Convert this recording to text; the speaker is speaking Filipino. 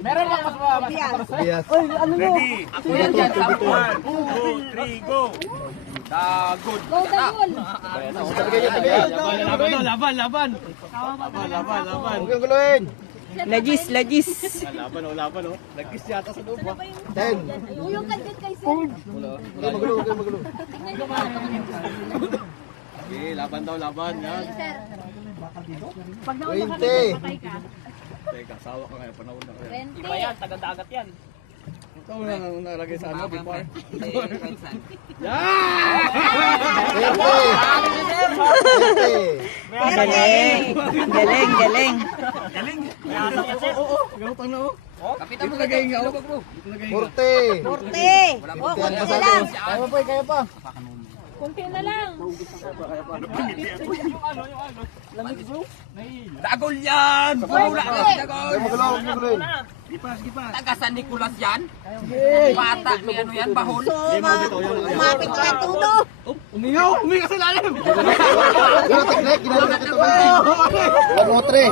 Meron ba mas Bias. Ready? Ako yan dyan. 1, 2, 3, go! Dagod. Go, Dagol. Laban. Huwag kang guluhin. Lagis. Laban oh. Lagkis yata sa loob. 10. Uyong ka dyan kay Sir. Huwag kang magulo, huwag kang magulo. Okay, laban. Yan. Sir. 20. Teka, sawa ka ngayon. Panahon na kaya. 20. Iba yan, taga-dagat yan. Ito ang nalagay sa ano, before. Galing. Gawang na oh. Kapitan mo Lagay nga oh. 40. Porte. Oh, kaya pa. Kunti na lang. Dagol yan! Wala ka si Dagol! Huwag kang magulo. Taga San Nicolas yan? Bata, may ano yan, bahol? Umapit ka tudo. Umingaw ka sa lalim! Ginagawa technique. Ginagawa technique. 1 more 3.